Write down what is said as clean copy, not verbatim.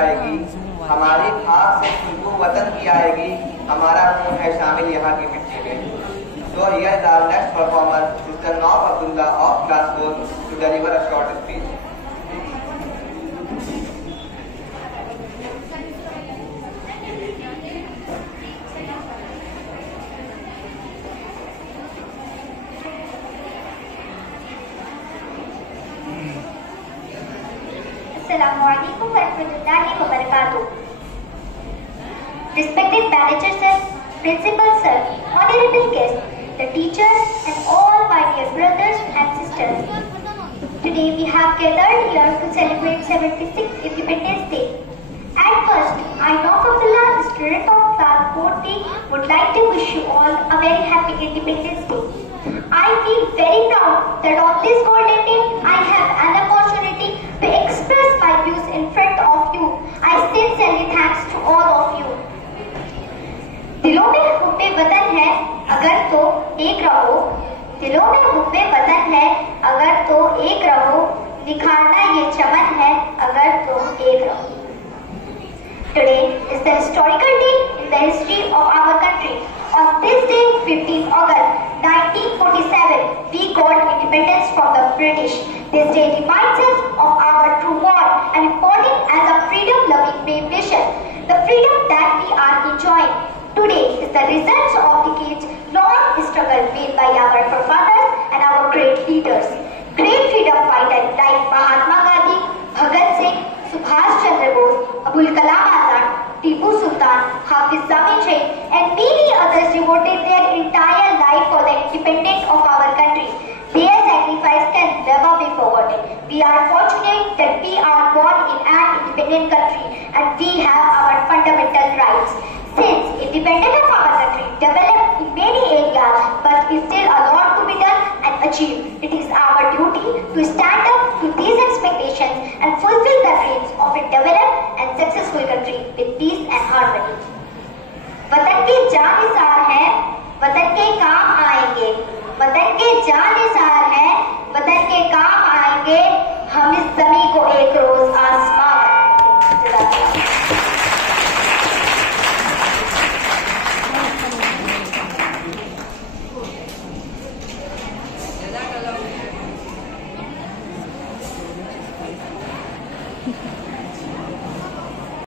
आएगी, हमारी आँख से खुशबू वतन की आएगी, हमारा खून है शामिल यहाँ की मिट्टी में। So here is our next performer, Mr. Nauf Abdullah of Class 4 to deliver a short speech. Assalamualaikum warahmatullahi wabarakatuh. Respected manager sir, principal sir, honorable guests, the teachers and all my dear brothers and sisters. Today we have gathered here to celebrate 76th Independence Day. At first, I, Nauf Abdullah, the student of Class 4D, would like to wish you all a very happy Independence Day. I feel very proud that on this golden day I have an opportunity to express my views in front of you. I sincerely thanks to all of you. दिलों में हुब्बे वतन है अगर तो एक रहो, दिलों में हुब्बे वतन है अगर तो एक रहो, निखारना ये चमन है अगर तो एक रहो. Today is the historical day in the history of our country. On this day, 15 August 1947, we got independence from the British. This day reminds us of our true war and important as a freedom-loving nation. The freedom that we are enjoying today is the result of decades-long struggle made by our forefathers and our great leaders. Great freedom fighters like Mahatma Gandhi, Bhagat Singh, Subhash Chandra Bose, Abul Kalam Azad, Tipu Sultan, Hafiz Zamir Sheikh, and many others devoted their entire life for the independence of our country. Their sacrifice can never be forgotten. We are fortunate that we are born in an independent country and we have our fundamental rights. Since independence of our country developed in many areas, but is still a lot to be done and achieved. It is our duty to stand up to these expectations and fulfill the dreams of a developed and successful country with peace and harmony. वतन के जानिसार हैं, वतन के काम आएंगे. वतन के जानिसार हैं, वतन के काम आएंगे. हम इस ज़मीं को एक रोज आसमां